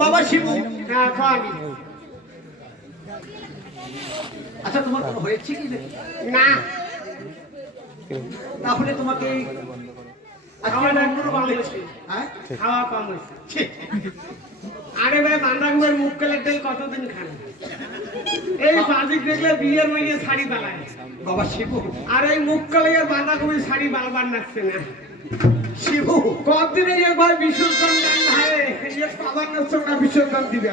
বাবা শিবু। হ্যাঁ আচ্ছা তোমার কোনো হয়েছে কি না। তাহলে তোমাকে কম হয়েছে। হ্যাঁ? খাওয়া কম হয়েছে। আরে ভাই বান্ধাকপির মুখ কেলার তেল কতদিন খান এই বাজিক দেখলে বিয়ের মেয়ে শাড়ি বাবা শিবু। আর এই মুখ কালাইয়ের বাঁধাকপি শাড়ি বারবার নাচছে না। শিবু কতদিনে একবার বিসর্জন দেন ভাই বাবার বিসর্জন দিবে।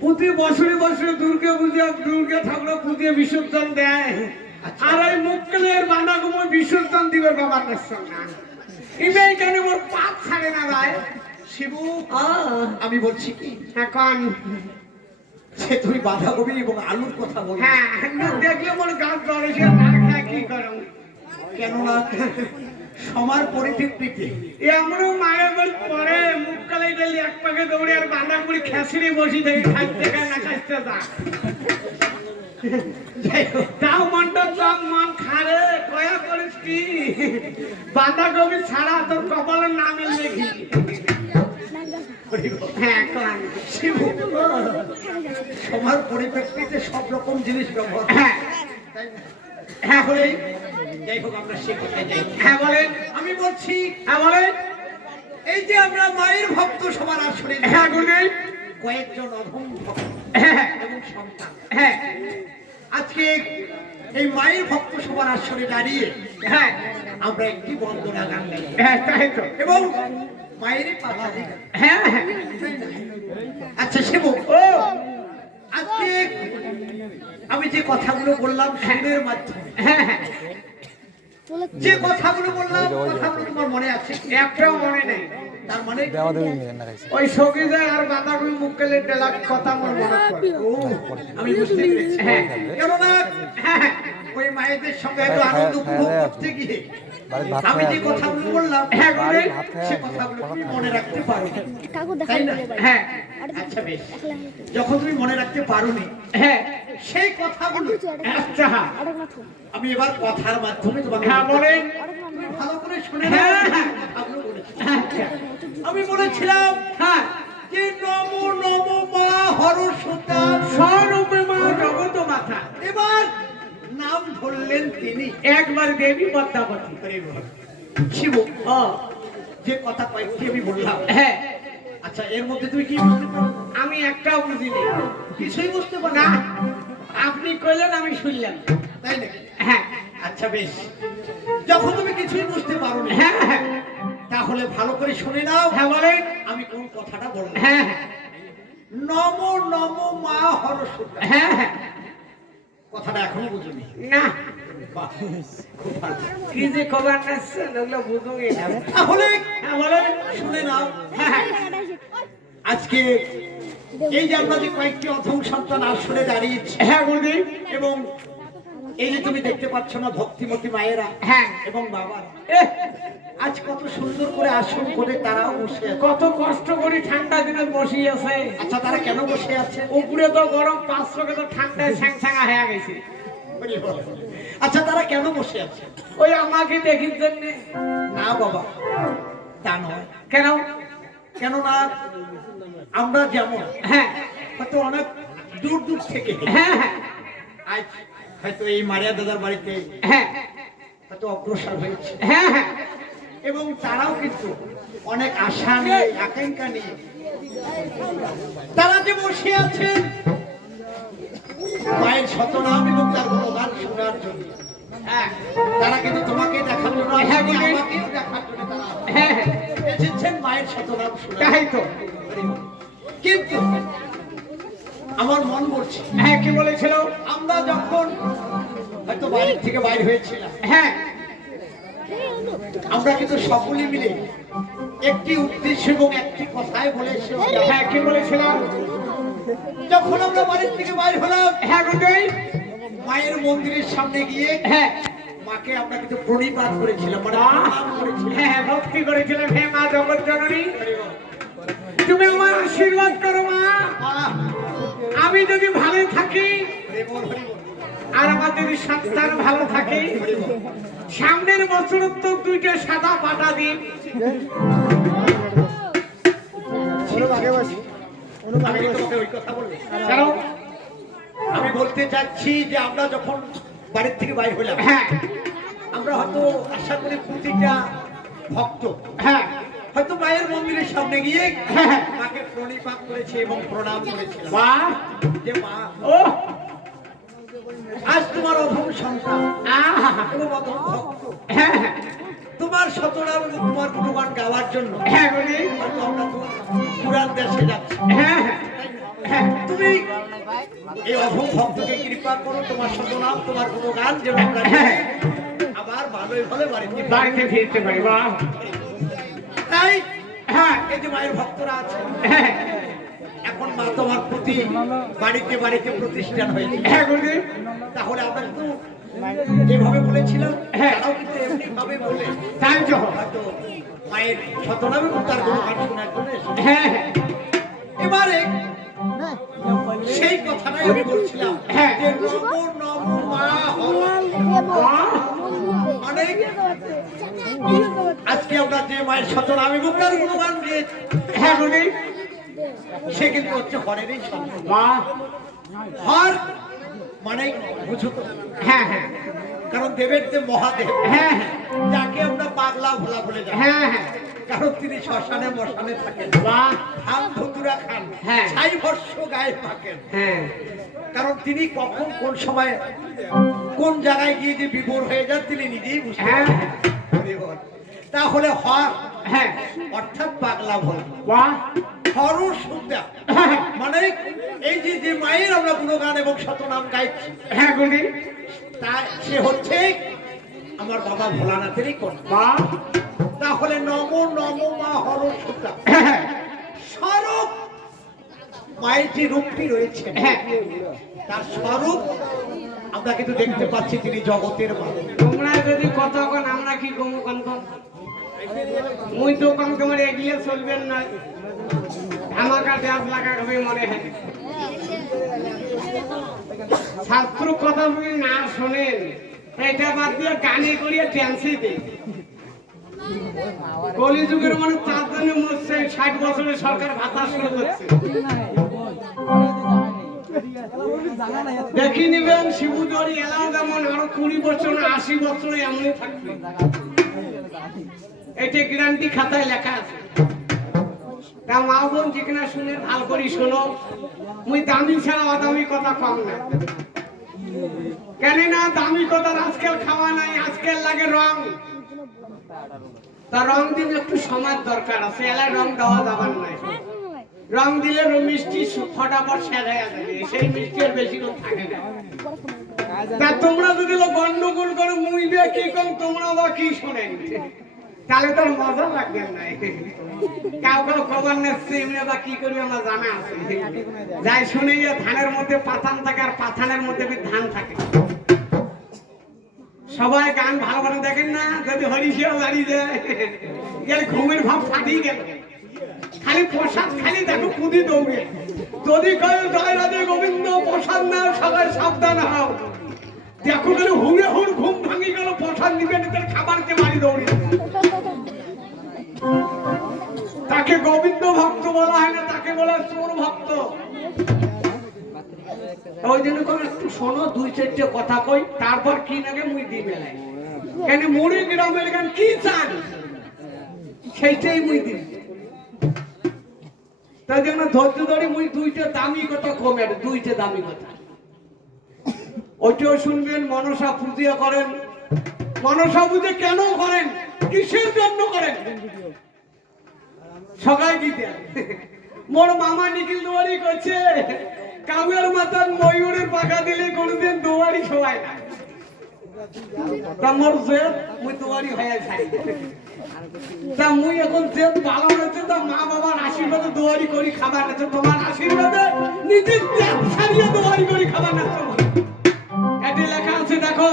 প্রতি বছরে বছরে দুর্গে পূজা দুর্গে ঠাকুর পুজো বিসর্জন দেয়। আর এই মুখ কালাইয়ের বাঁধাকপি বিসর্জন দিবে বাবার না ইবে এখানে মোর পাপ ছাড়ে না ভাই। শিবু আমি বলছি কি? এখন সে তুমি বাঁধাকপি এবং আলুর কথা বল। হ্যাঁ না দেখলে মোর গাছ জ্বরে সে না খায় কি করম? কেননা সমার পরিপ্রেক্ষিতে এমনও মায়ের বাড়ি পরে মুখ কালাই গেলে এক পাকে দৌড়ে আর বাঁধা করে খেসিরে বসি দেখি খাইতে খায় না খাইতে যা। তাও মনটা চক মন খারে কয়া করিস কি? বাঁধা কবি ছাড়া তোর কপালের নামে দেখি হরি বল। হ্যাঁ শিবু সমার পরিপ্রেক্ষিতে সব রকম জিনিস ব্যবহার হয়। হ্যাঁ হ্যাঁ বলেন। যাই হোক আমরা সে কথায় যাই। হ্যাঁ বলেন। আমি বলছি হ্যাঁ বলেন। এই যে আমরা মায়ের ভক্ত সবার আসরে হ্যাঁ গুনেন কয়েকজন অধম ভক্ত হ্যাঁ এবং সন্তান। হ্যাঁ। আজকে এই মায়ের ভক্ত সবার আসরে দাঁড়িয়ে হ্যাঁ। আমরা একটি বন্দনা গান হ্যাঁ তাই তো। এবং মায়ের পাতা হ্যাঁ হ্যাঁ। আচ্ছা শিবু ও। আজকে আমি যে কথাগুলো বললাম সুরের মাধ্যমে। হ্যাঁ হ্যাঁ। যে কথাগুলো বললাম কথাগুলো তোমার মনে আছে? একটাও মনে নেই। তার মানে ওই আর কথা আমার মনে ও আমি বুঝতে পেরেছি। হ্যাঁ। কেননা হ্যাঁ। ওই মায়েদের সঙ্গে একটু আনন্দ উপভোগ করতে গিয়ে? আমি যে কথাগুলো বললাম হ্যাঁ সে কথাগুলো তুমি মনে রাখতে পারো তাই না? হ্যাঁ আচ্ছা বেশ। যখন তুমি মনে রাখতে পারোনি হ্যাঁ সেই কথাগুলো আচ্ছা আমি এবার কথার মাধ্যমে তোমাকে হ্যাঁ বলেন। তুমি ভালো করে শুনে হ্যাঁ, হ্যাঁ। আচ্ছা আমি বলেছিলাম হ্যাঁ যে নম নম মা হরসুতা স্বরূপে মা জগত মাথা এবার নাম ধরলেন তিনি। একবার দেবী পদ্মাবতী। শিব যে কথা কয়েকটি আমি বললাম? হ্যাঁ। আচ্ছা এর মধ্যে তুমি কি আমি একটাও বুঝিনি। কিছুই বুঝতে পারো না না। আপনি কইলেন আমি শুনলাম। তাই নাকি? হ্যাঁ। আচ্ছা বেশ। যখন তুমি কিছুই বুঝতে পারো না হ্যাঁ হ্যাঁ। তাহলে ভালো করে শুনে নাও। হ্যাঁ বলেন। আমি কোন কথাটা বললাম? হ্যাঁ হ্যাঁ। নম নম মা হরসুতা হ্যাঁ হ্যাঁ। কথাটা এখনও বুঝুনি। না। কি যে খবর নাচছেন ওগুলো বুঝুই না। তাহলে হ্যাঁ শুনে নাও। হ্যাঁ আজকে এই যে আমরা যে কয়েকটি অথম সন্তান আসরে দাঁড়িয়েছি হ্যাঁ এবং এই যে তুমি দেখতে পাচ্ছ না ভক্তিমতী মায়েরা হ্যাঁ। এবং বাবারা। আজ কত সুন্দর করে আসন করে তারাও বসে কত কষ্ট করে ঠান্ডা দিনে বসিয়েছে আচ্ছা তারা কেন বসে আছে? উপরে তো গরম পাঁচশো তো ঠান্ডায় স্যাং স্যাঙা হয়ে গেছে। আচ্ছা তারা কেন বসে আছে? ওই আমাকে দেখির জন্যে। না বাবা তা নয়। কেন? কেননা আমরা যেমন হ্যাঁ। হয়তো অনেক দূর দূর থেকে হ্যাঁ হ্যাঁ। আজ হয়তো এই মারিয়া দাদার বাড়িতে হ্যাঁ। হয়তো অগ্রসর হয়েছে। হ্যাঁ হ্যাঁ। এবং তারাও কিন্তু অনেক আশা নিয়ে আকাঙ্ক্ষা নিয়ে তারা যে বসে আছেন মায়ের শতনাম এবং তার গুণগান শোনার জন্য। হ্যাঁ। তারা কিন্তু তোমাকে দেখার জন্য আমাকেও দেখার জন্য তারা এসেছেন মায়ের শতনাম শোনার তাই তো। কিন্তু আমার মন বলছে হ্যাঁ কি বলেছিল? আমরা যখন হয়তো বাড়ির থেকে বাইর হয়েছিলাম। হ্যাঁ। আমরা কিন্তু সকলে মিলে একটি উদ্দেশ্য এবং একটি কথাই বলে এসেছিলাম। হ্যাঁ কি বলেছিলাম যখন আমরা বাড়ির থেকে বাইর হলাম হ্যাঁ মায়ের মন্দিরের সামনে গিয়ে হ্যাঁ। মাকে আমরা কিন্তু প্রণিপাত করেছিলাম মানে করেছিলাম। হ্যাঁ ভক্তি করেছিলাম। হে মা জগৎ জননী। তুমি আমার আশীর্বাদ করো মা, আমি যদি ভালো থাকি আর আমার যদি সন্তান ভালো থাকে সামনের বছর তো দুইটা সাদা পাটা দিন। আমি বলতে চাচ্ছি যে আমরা যখন বাড়ির থেকে বাইর হলাম হ্যাঁ। আমরা হয়তো আশা করি প্রতিটা ভক্ত হ্যাঁ। হয়তো মায়ের মন্দিরের সামনে গিয়ে। মাকে প্রণিপাত করেছে এবং প্রণাম করেছে বাহ যে মা ও আজ তোমার অধম সন্তান। এবং অধম ভক্ত। হ্যাঁ হ্যাঁ। তোমার শতনাম এবং তোমার গুণগান গাওয়ার জন্য হ্যাঁ বলি। আমরা তো পুরান দেশে যাচ্ছি। হ্যাঁ হ্যাঁ। তুমি এই অধম ভক্তকে কৃপা করো তোমার শতনাম তোমার গুণগান যেন আমরা। আবার ভালোই ভালো বাড়িতে। বাড়িতে ফিরতে পারি বাহ। তাই? হ্যাঁ এই যে মায়ের ভক্তরা আছে। হ্যাঁ। এখন মা তোমার প্রতি বাড়িতে বাড়িতে প্রতিষ্ঠান হয়েছে হ্যাঁ তাহলে আমরা কিন্তু যেভাবে বলেছিলাম হ্যাঁ। তারাও কিন্তু এমনি ভাবে বলে। তাই হয়তো মায়ের শতনাম তার গুণগান শোনার জন্য হ্যাঁ হ্যাঁ। এবারে সেই কথাটাই আমি বলছিলাম হ্যাঁ। যে নমো নমো মা হর। অনেক আজকে আমরা যে মায়ের শতনাম এবং তার গুণগান দিয়ে হ্যাঁ বলি সে কিন্তু হচ্ছে হরেরই বাহ হর মানে বুঝো তো। হ্যাঁ হ্যাঁ। কারণ দেবের যে মহাদেব হ্যাঁ যাকে আমরা পাগলা ভোলা বলে যাই হ্যাঁ হ্যাঁ। কারণ তিনি শ্মশানে মশানে থাকেন। খান ধুতুরা খান। হ্যাঁ। ছাই ভস্য গায়ে থাকেন হ্যাঁ। কারণ তিনি কখন কোন সময় কোন জায়গায় গিয়ে যে বিভোর হয়ে যান তিনি নিজেই বুঝতে হ্যাঁ। তাহলে হর। হ্যাঁ। অর্থাৎ পাগলা ভোলা। হর হ্যাঁ। মানে এই যে যে মায়ের আমরা গুণগান এবং শতনাম গাইছি হ্যাঁ তা সে হচ্ছে আমার বাবা ভোলানাথেরই কন্যা। তাহলে নম নম মা হর স্বরূপ মায়ের যে রূপটি রয়েছে। হ্যাঁ। তার স্বরূপ আমরা কিন্তু দেখতে পাচ্ছি তিনি জগতের মানুষ। তোমরা যদি কথা কন আমরা কি কমু মুই তো কম তোমার এগিয়ে চলবেন না। আমাকে ড্যাস লাগা হবে মনে হয়। ছাত্র কথা যদি না শোনেন এটা বাদ দিয়ে গানে করিয়ে ড্যান্সই দেয় কলিযুগের মানে তার জন্য মরছে ষাট বছরের সরকার ভাতা শুরু করছে। দেখি নিবেন শিবুদরি এলাও যেমন আরও কুড়ি বছর, আশি বছর এমনই থাকবে। এটা গ্যারান্টি খাতায় লেখা আছে। তা মা বোন যেখানে শুনে ভালো করি শোনো, মুই দামি ছাড়া অদামি কথা কম না। কেন না দামি কথা আজকাল খাওয়া নাই, আজকাল লাগে রং। তা রং দিলে একটু সময় দরকার আছে এলাকায় রং দেওয়া যাবার নাই। রং দিলে মিষ্টি, ফটাফট হয়ে সেই মিষ্টি আর বেশি রং থাকে না। তোমরা যদি গন্ডগোল করে মুইবে কি কম, তোমরা বা কি শোনেন তাহলে তোর মজা লাগবে না। কাউ কাউ খবর নিচ্ছে, এমনি বা কি করবে আমার জানা আছে। যাই শুনে যে ধানের মধ্যে পাথান থাকে আর পাথানের মধ্যে ধান থাকে। সবাই গান ভালো ভালো দেখেন না? যদি হরিশিয়াও দাঁড়িয়ে যায় ঘুমের ভাব ফাটিয়ে গেল। খালি প্রসাদ খালি দেখো কুদি দৌড়ে। যদি কয় জয় রাধে গোবিন্দ প্রসাদ না সবাই সাবধান হও। দেখো গেলে হুড়ে হুড় ঘুম ভাঙি গেল, প্রসাদ নিবে নিজের খাবারকে মারি দৌড়ি? তাকে গোবিন্দ ভক্ত বলা হয় না, তাকে বলা চোর ভক্ত। ওই জন্য করে একটু শোনো, দুই চারটে কথা কই, তারপর কি নাগে মুই দি মেলাই কেন মুড়ি গ্রামের গান কি চান? সেইটাই মুই দিই তাই জন্য ধৈর্য ধরে, মুই দুইটা দামি কথা কমে দুইটা দামি কথা। ওইটাও শুনবেন, মনসা পূজা করেন। মনসা পুজো কেন করেন? কিসের জন্য করেন? সবাই গীতে মোর মামা নিখিল দুয়ারি করছে কাউয়ের মাথার ময়ূরের পাখা দিলে কোনদিন দুয়ারি শোয়ায় না। তা মোর জেদ, মুই দুয়ারি হয়ে যাই। তা মুই এখন জেদ ভালো হয়েছে তা মা বাবার আশীর্বাদে দুয়ারি করি খাবার আছে। তোমার আশীর্বাদে নিজের ত্যাগ ছাড়িয়ে দুয়ারি করি খাবার না এটি লেখা আছে, দেখো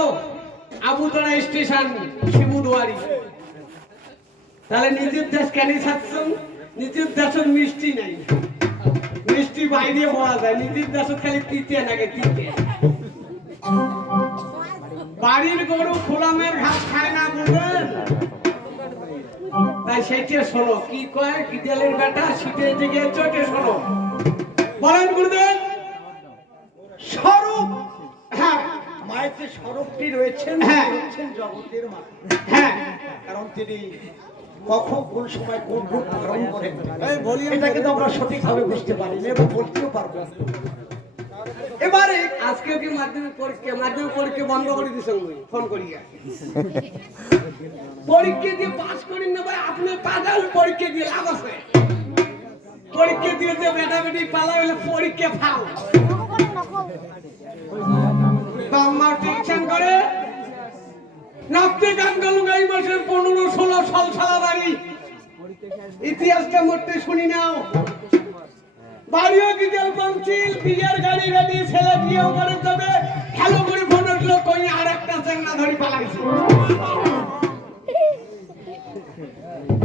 আবুতরা স্টেশন, শিবু দুয়ারি। তাহলে নিজের দেশ কেন ছাড়ছেন? নিজের দেশের মিষ্টি নেই। মিষ্টি বাইরে পাওয়া যায়, নিজের দেশে খালি তিতে নাকি তিতে। বাড়ির গরু খোলামের ঘাস খায় না বুঝেন তাই সেটি শোনো কি কয়? গিদেলের বেটা শীতে জেগে চটে শোনো। বলেন গুরুদেব। স্বরূপ হ্যাঁ মায়ের যে স্বরূপটি রয়েছেন হ্যাঁ। হচ্ছেন জগতের মা। হ্যাঁ। কারণ তিনি কখন কোন সময় কোন রূপ ধারণ করেন। এটাকে তো আমরা সঠিকভাবে বুঝতে পারি না এবং বলতেও পারব না। এবারে আজকে কি মাধ্যমিক পরীক্ষা মাধ্যমিক পরীক্ষা বন্ধ করে দিছে ফোন করিয়া। পরীক্ষা দিয়ে পাস করেন না ভাই আপনি পাগাল পরীক্ষা দিয়ে লাভ আছে। পরীক্ষা দিয়ে যে বেটা বেটি পালা হইলে পরীক্ষা ফাও বাম্মা টেনশন করে। নাপতে গান গালু গাই মাসের পনেরো, ষোলো সাল সালা বাড়ি ইতিহাসটা মরতে শুনি নাও। ডিজেল বিয়ের গাড়ি রেডি, ছেলে বিয়েও করে যাবে। হ্যালো করে ফোন উঠল কই আর একটা চেঙ্গা ধরি পালাইছে।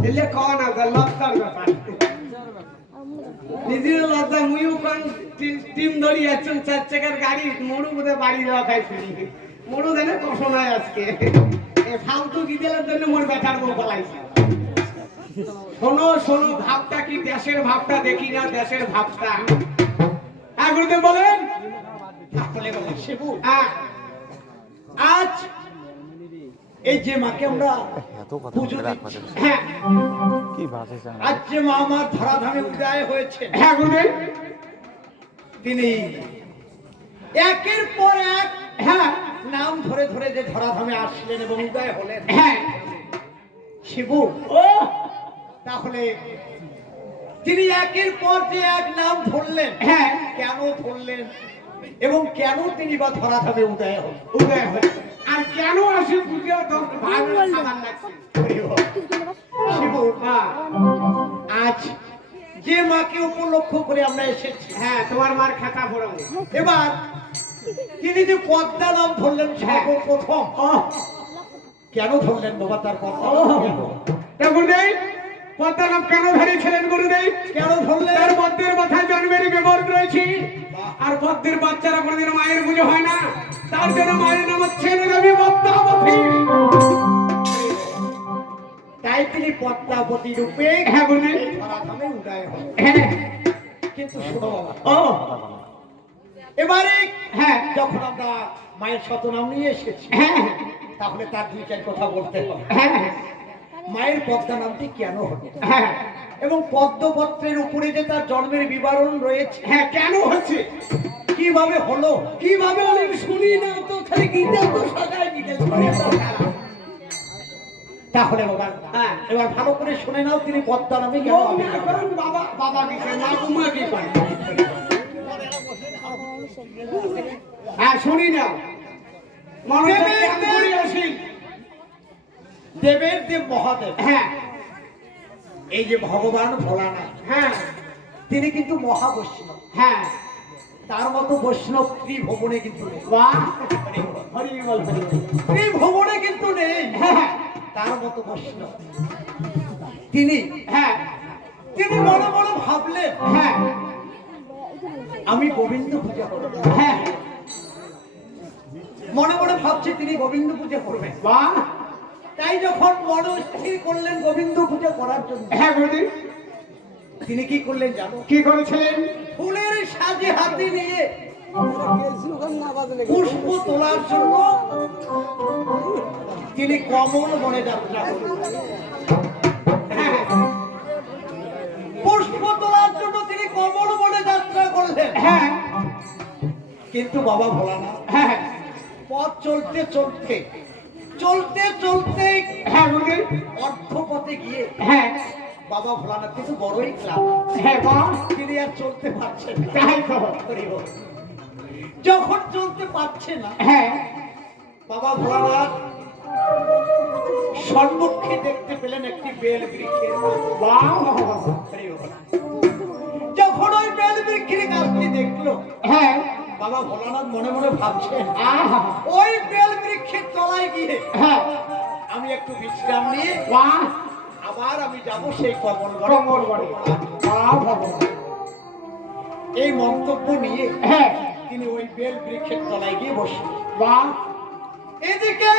এলে কন আছে লজ্জার নিজের লজ্জা, মুইও কন টিম ধরি একজন চার চাকার গাড়ি, মরু বোধে বাড়ি যাওয়া খাইছি মরু দেনে কষ্ট নাই আজকে। ফালতু ডিজেলের জন্য মোর বেটার বউ পালাইছে। শোনো শোনো, ভাবটা কি, দেশের ভাবটা দেখি না, দেশের ভাবটা? হ্যাঁ বলেন। হ্যাঁ। আজ এই যে মাকে আমরা পুজো হ্যাঁ। কি আজ যে মা আমার ধরাধামে উদয় হয়েছে। হ্যাঁ তিনি একের পর এক হ্যাঁ নাম ধরে ধরে যে ধরাধামে আসলেন এবং উদয় হলেন। হ্যাঁ। শিবু ও! তাহলে তিনি একের পর যে এক নাম ধরলেন হ্যাঁ। কেন ধরলেন? এবং কেন তিনি বা ধরাধামে উদয় হলেন? উদয় হয়ে আর কেন আসি পুজো তো শিবু হ্যাঁ আজ যে মাকে উপলক্ষ করে আমরা এসেছি হ্যাঁ তোমার মার খাতা পড়ো এবার তিনি যে পদ্মা নাম ধরলেন সর্বপ্রথম। ও কেন ধরলেন বাবা তার নাম? কেন? নাম কেন ধরেছিলেন গুরুদেব? কেন ধরলেন? তার পদ্মের মাথায় জন্মের বিবরণ রয়েছে। আর পদ্মের বাচ্চারা কোনোদিন মায়ের পুজো হয় না। তার জন্য মায়ের নাম হচ্ছে নবী পদ্মাবতী। তাই তিনি পদ্মাবতী রূপে হ্যাঁ গুরুদেব। উদয় হ্যাঁ কিন্তু শোনো ও। এবারে হ্যাঁ। যখন আমরা মায়ের শতনাম নিয়ে এসেছি হ্যাঁ তাহলে তার দুই চার কথা বলতে হবে। হ্যাঁ। মায়ের পদ্মা নামটি কেন হলো হ্যাঁ এবং পদ্মপত্রের উপরে যে তার জন্মের বিবরণ রয়েছে হ্যাঁ কেন হচ্ছে? কীভাবে হলো? কীভাবে অনেক শুনি না? তো খালি গীতা তো সদাই গীতা শুনি তাহলে বাবা হ্যাঁ। এবার ভালো করে শুনে নাও তিনি পদ্মা নামে কেন না বাবা বাবা কিসে মা কুমা কি পায় হ্যাঁ শুনি না মানুষের দেবে, জ্ঞান দেবে। করে আসি দেবের দেব মহাদেব। হ্যাঁ। এই যে ভগবান ভোলানাথ হ্যাঁ। তিনি কিন্তু মহাবৈষ্ণব। হ্যাঁ। তার মতো বৈষ্ণব ত্রিভুবনে কিন্তু। ত্রিভুবনে কিন্তু নেই। হ্যাঁ। তার মতো বৈষ্ণব। তিনি হ্যাঁ। তিনি মনে বড় ভাবলেন হ্যাঁ। আমি গোবিন্দ পূজা করব। হ্যাঁ। মনে মনে ভাবছে তিনি গোবিন্দ পূজা করবেন। বাহ। তাই যখন মনে স্থির করলেন গোবিন্দ পূজা করার জন্য হ্যাঁ গুরুজি। তিনি কি করলেন জানো? কি করেছিলেন? ফুলের সাজে হাতে নিয়ে পুষ্প তোলার জন্য তিনি কমল মনে যাত্রা করলেন। হ্যাঁ পুষ্প তোলার জন্য তিনি কমল মনে যাত্রা করলেন। হ্যাঁ। কিন্তু বাবা ভোলানাথ হ্যাঁ। পথ চলতে চলতে চলতে চলতে হ্যাঁ গুরুজি অর্ধপথে গিয়ে হ্যাঁ। বাবা ভোলানাথ কিন্তু বড়ই ক্লাব হ্যাঁ বাহ তিনি আর চলতে পারছেন না। তাই বল। যখন চলতে পারছে না হ্যাঁ। বাবা ভোলানাথ সম্মুখে দেখতে পেলেন একটি বেল বৃক্ষের। যখন ওই বেল বৃক্ষের গাছটি দেখল হ্যাঁ। বাবা ভোলানাথ মনে মনে ভাবছেন ওই বেল বৃক্ষের তলায় গিয়ে হ্যাঁ। আমি একটু বিশ্রাম নিয়ে আবার আমি যাব সেই কমল কমল এই মন্তব্য নিয়ে হ্যাঁ। তিনি ওই বেল বৃক্ষের তলায় গিয়ে বসলেন বাহ। এদিকে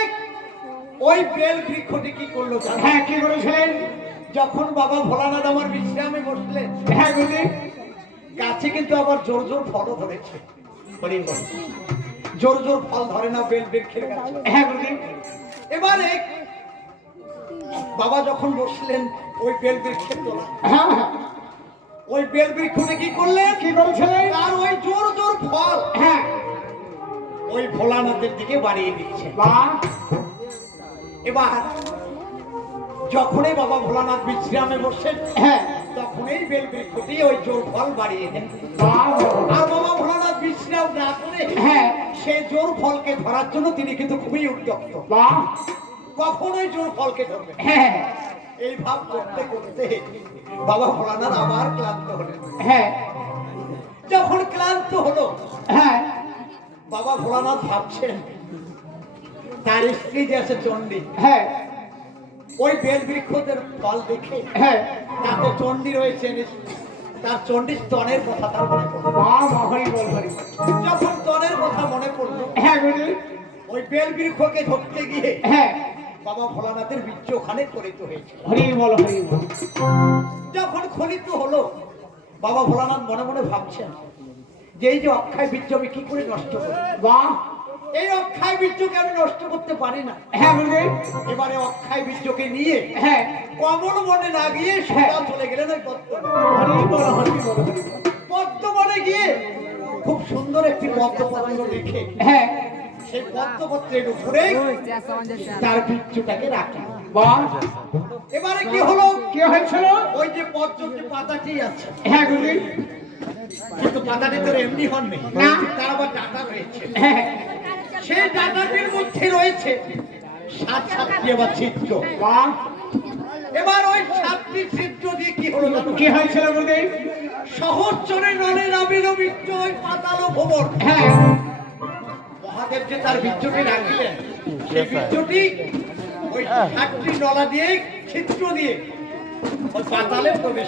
ওই বেল বৃক্ষটি কি করল হ্যাঁ কি করেছিলেন যখন বাবা ভোলানাথ আমার বিশ্রামে বসলেন হ্যাঁ গাছে কিন্তু আবার জোর জোর ফলও ধরেছে। বল। জোর জোর ফল ধরে না বেল গাছে। হ্যাঁ গুরুদেব এবারে বাবা যখন বসলেন ওই বেল বৃক্ষের তোলা হ্যাঁ হ্যাঁ। ওই বেল বৃক্ষটা কি করলেন? কি করেছিলেন তার ওই জোর জোর ফল। হ্যাঁ। ওই ভোলানাথের দিকে বাড়িয়ে দিচ্ছে এবার যখনই বাবা ভোলানাথ বিশ্রামে বসেন হ্যাঁ। তখনই বেল বৃক্ষটি ওই জোর ফল বাড়িয়ে দেন। আর বাবা বিশ্রাম না করে হ্যাঁ। সে জোর ফলকে ধরার জন্য তিনি কিন্তু খুবই উদ্যক্ত। কখনোই জোর ফলকে ধরবে হ্যাঁ। এই ভাব করতে করতে বাবা ভোলানাথ আবার ক্লান্ত হলেন। হ্যাঁ। যখন ক্লান্ত হলো হ্যাঁ। বাবা ভোলানাথ ভাবছেন তার স্ত্রী যে আছে চণ্ডী হ্যাঁ। ওই বেল বৃক্ষদের ফল দেখে হ্যাঁ। তাতে চণ্ডী রয়েছে তার চণ্ডীর স্তনের কথা তার মনে পড়ল। যখন স্তনের কথা মনে পড়ল হ্যাঁ ওই বেল বৃক্ষকে ধরতে গিয়ে হ্যাঁ। বাবা ভোলানাথের বীর্য ওখানে খরিত হয়েছে। যখন খরিত হলো বাবা ভোলানাথ মনে মনে ভাবছেন যে এই যে অক্ষয় বীর্য আমি কি করে নষ্ট করি? বাহ। এই অক্ষয় বীর্যকে আমি নষ্ট করতে পারি না। হ্যাঁ গুরুদেব এবারে অক্ষয় বীর্যকে নিয়ে হ্যাঁ। কমল মনে না গিয়ে সোজা চলে গেলেন ওই পদ্মবনে। হরি বল হরি বল। হরি বল। পদ্মবনে গিয়ে খুব সুন্দর একটি পদ্মপত্র দেখে হ্যাঁ। সেই পদ্মপত্রের উপরে তার বীর্যটাকে রাখা। এবারে কি হলো? কি হয়েছিল? ওই যে পদ্মের যে পাতাটি আছে। হ্যাঁ গুরুদেব কিন্তু পাতাটি তোর এমনি হন না। তার আবার ডাটা রয়েছে। হ্যাঁ। সেই ডাটাটির মধ্যে রয়েছে। সাত সাতটি আবার বাহ। এবার ওই সাতটি ছিদ্র দিয়ে কি হলো কি হয়েছিল গুরুদেব সহস্রে নলে নামের বীর্য ওই পাতালো ভবন। হ্যাঁ। মহাদেব যে তার বীর্যটি রাখলেন সেই বীর্যটি ওই সাতটি নলা দিয়ে ছিদ্র দিয়ে ওই পাতালে প্রবেশ